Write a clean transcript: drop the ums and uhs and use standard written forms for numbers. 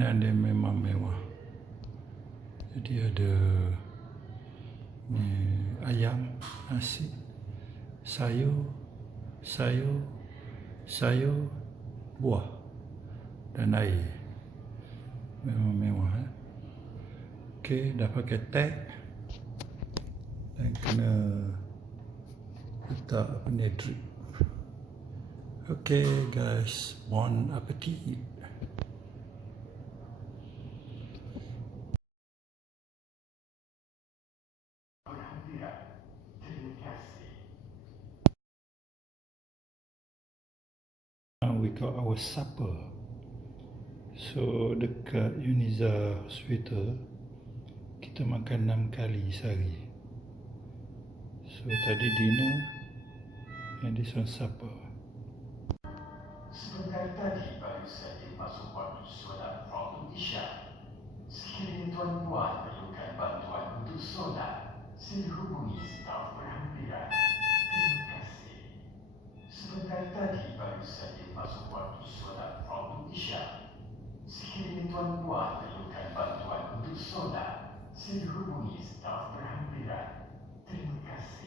Dan dia memang mewah. Jadi ada ayam, nasi, sayur, buah dan air. Memang mewah. Okey, dah pakai tag dan kena letak drip. Okey guys, bon appetit. We got our supper. So dekat Uniza Hospital kita makan 6 kali sehari. So tadi dinner and this one supper. Sebentar tadi baru saja masuk waktu solat fardu Isya. Sekiranya Tuan Puan perlukan bantuan untuk solat, sila hubungi staf berhampiran. Terima kasih. Sebentar tadi baru saja masuk waktu solat fardu Isya. Sekiranya Tuan Puan perlukan bantuan untuk solat, sila hubungi staf berhampiran. Terima kasih.